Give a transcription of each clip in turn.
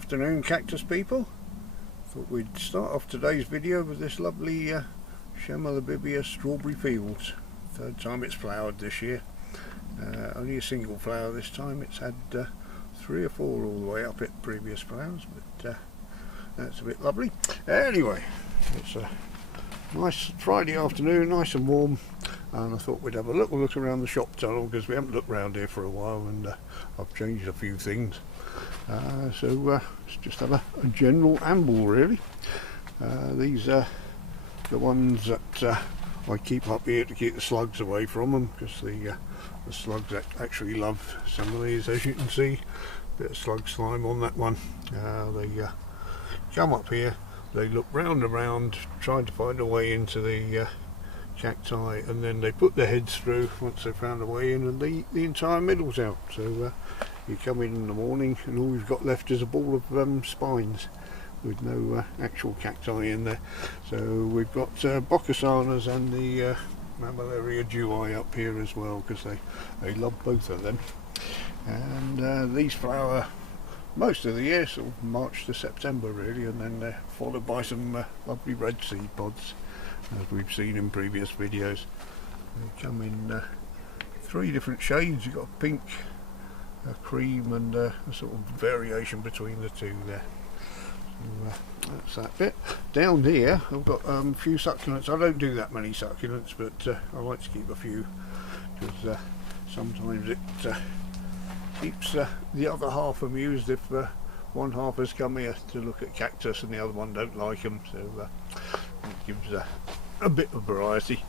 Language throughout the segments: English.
Afternoon, cactus people. Thought we'd start off today's video with this lovely Chamelabibia strawberry fields. Third time it's flowered this year. Only a single flower this time. It's had 3 or 4 all the way up at previous flowers, but that's a bit lovely. Anyway, it's a nice Friday afternoon, nice and warm, and I thought we'd have a little look around the shop tunnel because we haven't looked around here for a while, and I've changed a few things. So let's just have a general amble really. These are the ones that I keep up here to keep the slugs away from them, because the slugs actually love some of these, as you can see. Bit of slug slime on that one. They come up here, they look round and round trying to find a way into the cacti, and then they put their heads through once they've found a way in, and they eat the entire middles out. So you come in the morning and all you've got left is a ball of spines with no actual cacti in there. So we've got Boccasanas and the Mammillaria dewey up here as well, because they love both of them. And these flower most of the year, sort of March to September really, and then they're followed by some lovely red seed pods, as we've seen in previous videos. They come in 3 different shades. You've got a pink, a cream, and a sort of variation between the 2 there. So, that's that bit. Down here I've got a few succulents. I don't do that many succulents, but I like to keep a few, because sometimes it keeps the other half amused if one half has come here to look at cactus and the other one don't like them. So it gives a bit of variety.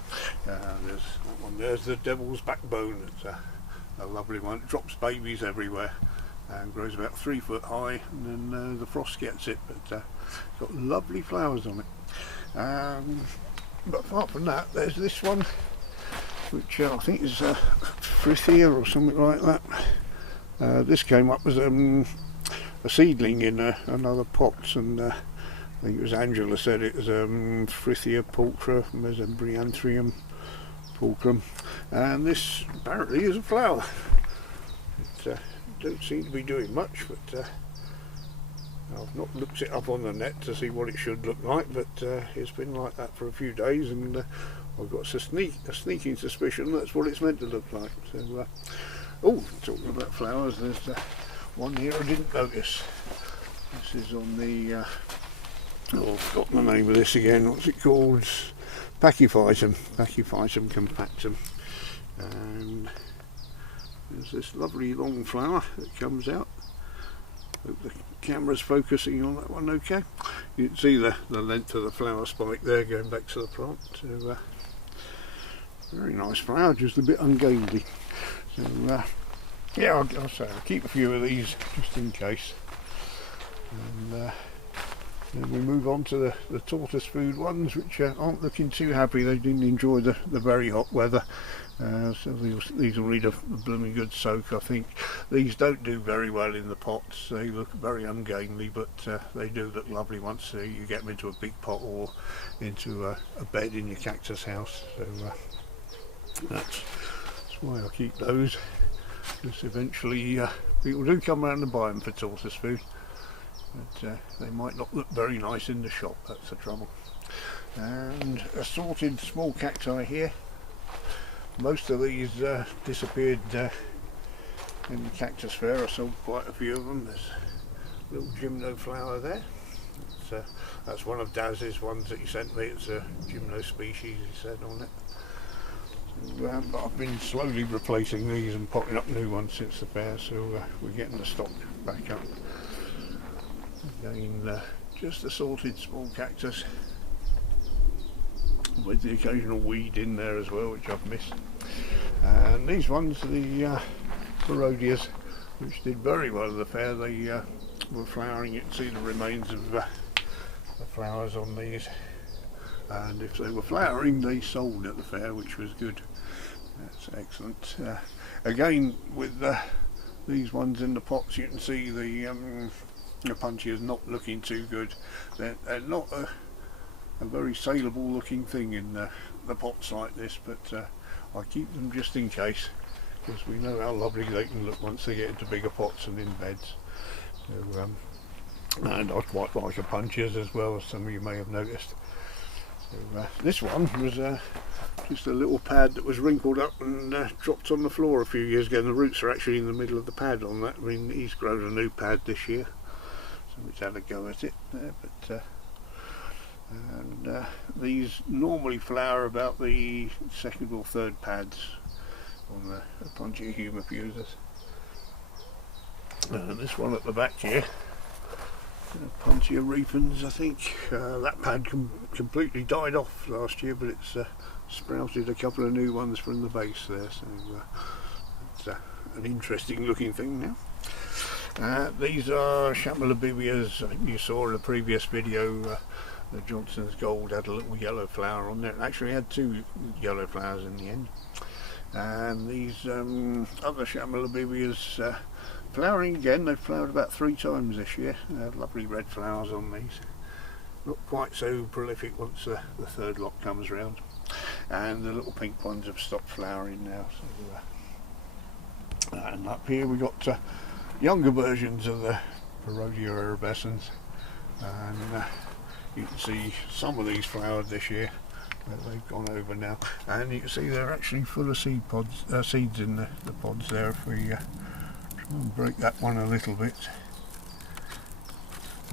There's that one. There's the Devil's Backbone. It's a lovely one. It drops babies everywhere and grows about 3 foot high, and then the frost gets it, but it's got lovely flowers on it. But apart from that, there's this one, which I think is Frithia or something like that. This came up as a seedling in another pot, and I think it was Angela said it was Frithia pulchra, Mesembryanthrium pulchrum, and this apparently is a flower. It don't seem to be doing much, but I've not looked it up on the net to see what it should look like, but it's been like that for a few days, and I've got a sneaking suspicion that's what it's meant to look like. So, oh, talking about flowers, there's one here I didn't notice. This is on the oh, I've forgotten the name of this again. What's it called? Pachyphytum compactum. And there's this lovely long flower that comes out. Hope the camera's focusing on that one okay. You can see the length of the flower spike there going back to the plant. So, very nice flower, just a bit ungainly. So yeah, I'll say I'll keep a few of these just in case. And then we move on to the tortoise food ones, which aren't looking too happy. They didn't enjoy the very hot weather. So these will need a blooming good soak, I think. These don't do very well in the pots. They look very ungainly, but they do look lovely once you get them into a big pot or into a bed in your cactus house. So that's why I keep those, because eventually people do come around and buy them for tortoise food, but they might not look very nice in the shop. That's the trouble. And assorted small cacti here. Most of these disappeared in the cactus fair. I sold quite a few of them. There's a little gymno flower there. That's one of Daz's ones that he sent me. It's a gymno species, he said on it. So, but I've been slowly replacing these and potting up new ones since the fair, so we're getting the stock back up. Again, just assorted small cactus, with the occasional weed in there as well, which I've missed. And these ones are the Parodias, which did very well at the fair. They were flowering. You can see the remains of the flowers on these, and if they were flowering they sold at the fair, which was good. That's excellent. Again, with these ones in the pots, you can see the punchy is not looking too good. They're not a very saleable looking thing in the pots like this, but I keep them just in case, because we know how lovely they can look once they get into bigger pots and in beds. So and I quite like the punches as well, as some of you may have noticed. So, this one was just a little pad that was wrinkled up and dropped on the floor a few years ago, and the roots are actually in the middle of the pad on that. I mean, he's grown a new pad this year, so let's have a go at it there. But these normally flower about the second or third pads on the Pungia humifusers. This one at the back here, Pungia repens, I think. That pad completely died off last year, but it's sprouted a couple of new ones from the base there, so it's an interesting looking thing now. These are Chamalobibias. I think you saw in a previous video the Johnson's Gold had a little yellow flower on there. It actually had 2 yellow flowers in the end. And these other Chamalobibias flowering again. They've flowered about 3 times this year. Lovely red flowers on these. Not quite so prolific once the third lot comes round. And the little pink ones have stopped flowering now. So, and up here we got younger versions of the Parodia erubescens, and you can see some of these flowered this year, but they've gone over now, and you can see they're actually full of seed pods, seeds in the pods there. If we try and break that one a little bit,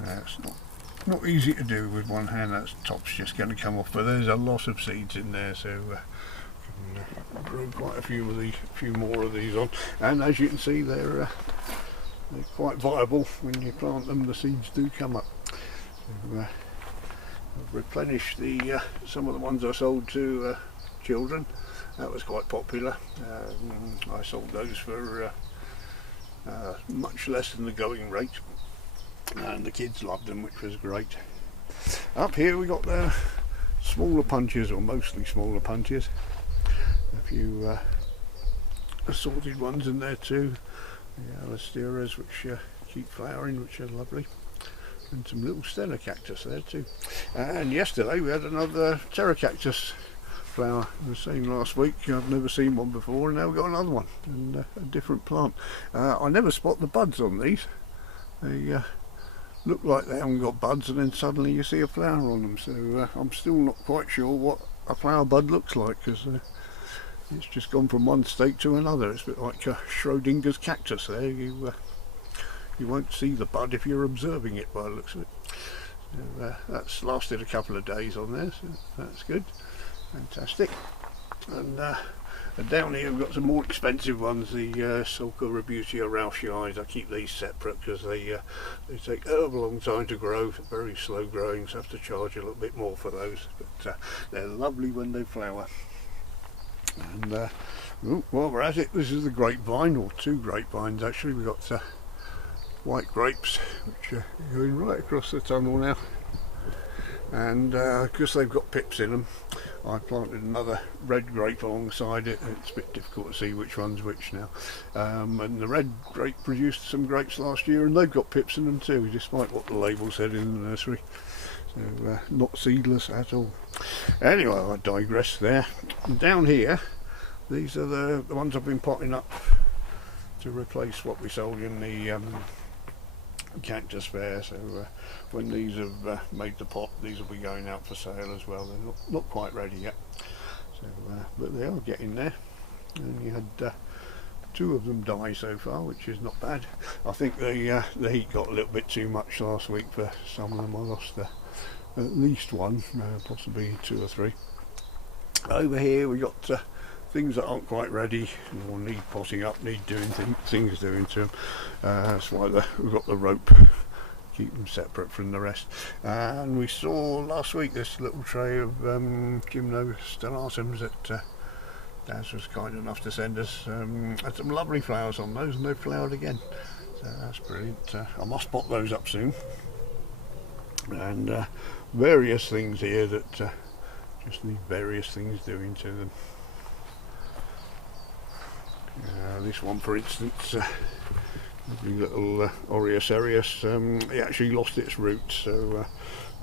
it's not easy to do with one hand. That top's just going to come off, but there's a lot of seeds in there, so can grow quite a few more of these on, and as you can see they're quite viable. When you plant them, the seeds do come up. So, I've replenished some of the ones I sold to children. That was quite popular. I sold those for much less than the going rate, and the kids loved them, which was great. Up here we got the smaller punches, or mostly smaller punches. A few assorted ones in there too. The Alisteras, which keep flowering, which are lovely. And some little Stella Cactus there too. And yesterday we had another Terra Cactus flower. I was saying last week I've never seen one before, and now we've got another one, and a different plant. I never spot the buds on these. They look like they haven't got buds, and then suddenly you see a flower on them. So I'm still not quite sure what a flower bud looks like, because it's just gone from one state to another. It's a bit like Schrodinger's cactus there. You won't see the bud if you're observing it by the looks of it. So, that's lasted a couple of days on there, so that's good. Fantastic. And down here we've got some more expensive ones, the Sulca Rebutia Rauschii. I keep these separate because they take a long time to grow, very slow growing, so I have to charge a little bit more for those. But they're lovely when they flower. And while we're at it, this is the grapevine, or 2 grapevines actually. We've got white grapes, which are going right across the tunnel now, and because they've got pips in them, I planted another red grape alongside it. It's a bit difficult to see which one's which now, and the red grape produced some grapes last year, and they've got pips in them too, despite what the label said in the nursery. So not seedless at all. Anyway, I digress there. And down here, these are the ones I've been potting up to replace what we sold in the Cactus fair. So when these have made the pot, these will be going out for sale as well. They're not quite ready yet, so but they are getting there. And you had 2 of them die so far, which is not bad. I think the heat got a little bit too much last week for some of them. I lost at least 1, possibly 2 or 3. Over here we got things that aren't quite ready or need potting up, need doing things doing to them. That's why we've got the rope, keep them separate from the rest. And we saw last week this little tray of Gymnostellatums that Daz was kind enough to send us. Had some lovely flowers on those, and they've flowered again, so that's brilliant. I must pot those up soon. And various things here that just need various things doing to them. This one, for instance, lovely little Oreoserius, it actually lost its roots, so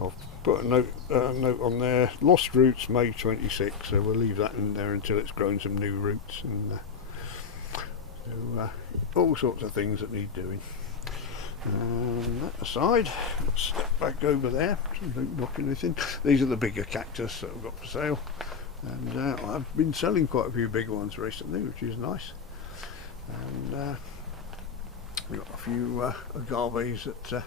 I've put a note on there, lost roots May 26, so we'll leave that in there until it's grown some new roots, and so all sorts of things that need doing. And that aside, let's step back over there so don't knock anything. These are the bigger cactus that I've got for sale, and I've been selling quite a few big ones recently, which is nice. And we've got a few agaves that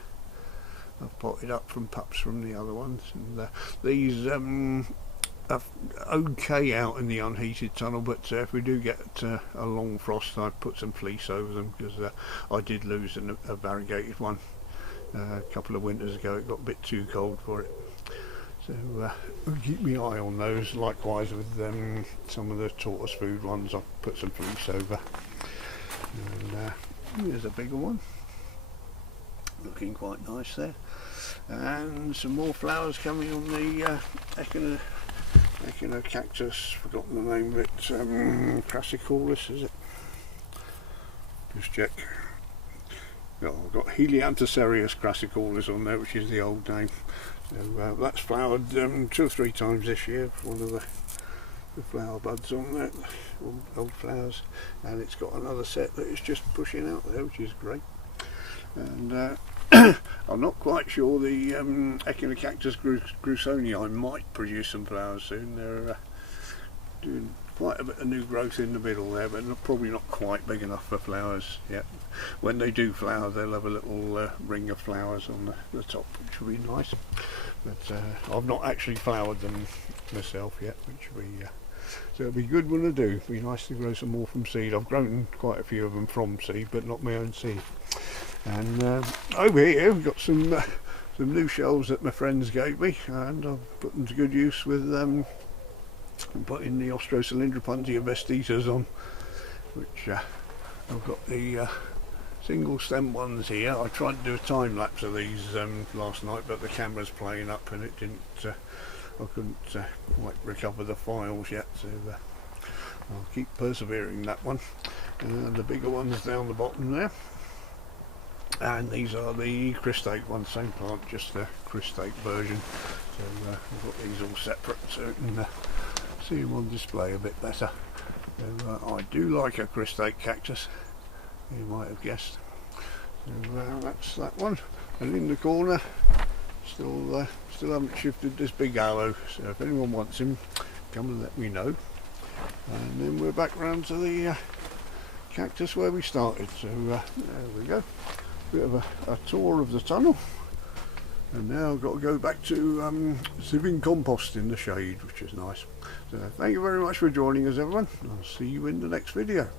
I've potted up from pups from the other ones, and these are okay out in the unheated tunnel, but if we do get a long frost, I put some fleece over them, because I did lose a variegated one a couple of winters ago. It got a bit too cold for it, so I'll keep my eye on those. Likewise with some of the tortoise food ones, I've put some fleece over. And here's a bigger one, looking quite nice there, and some more flowers coming on the Echino cactus. Forgotten the name of it. Crassicornis, is it? Just check. Oh, I've got Helianthus crassicornis on there, which is the old name. So that's flowered 2 or 3 times this year. One of the flower buds on there, old flowers, and it's got another set that is just pushing out there, which is great. And I'm not quite sure the Echinocactus grusonii might produce some flowers soon. They're doing quite a bit of new growth in the middle there, but probably not quite big enough for flowers yet. When they do flower, they'll have a little ring of flowers on the top, which will be nice. But I've not actually flowered them myself yet, which will be so it'll be good when I do. It'll be nice to grow some more from seed. I've grown quite a few of them from seed, but not my own seed. And over here we've got some new shelves that my friends gave me, and I've put them to good use with putting the Austrocylindropuntia vestitas on, which I've got the single stem ones here. I tried to do a time lapse of these last night, but the camera's playing up and it didn't. I couldn't quite recover the files yet, so I'll keep persevering that one. And the bigger ones down the bottom there. And these are the crystate ones, same plant, just the crystate version. So I've got these all separate so I can see them on display a bit better. So I do like a crystate cactus, you might have guessed. So that's that one. And in the corner, still haven't shifted this big aloe, so if anyone wants him, come and let me know. And then we're back round to the cactus where we started. So there we go. Bit of a tour of the tunnel, and now I've got to go back to sieving compost in the shade, which is nice. So thank you very much for joining us, everyone. I'll see you in the next video.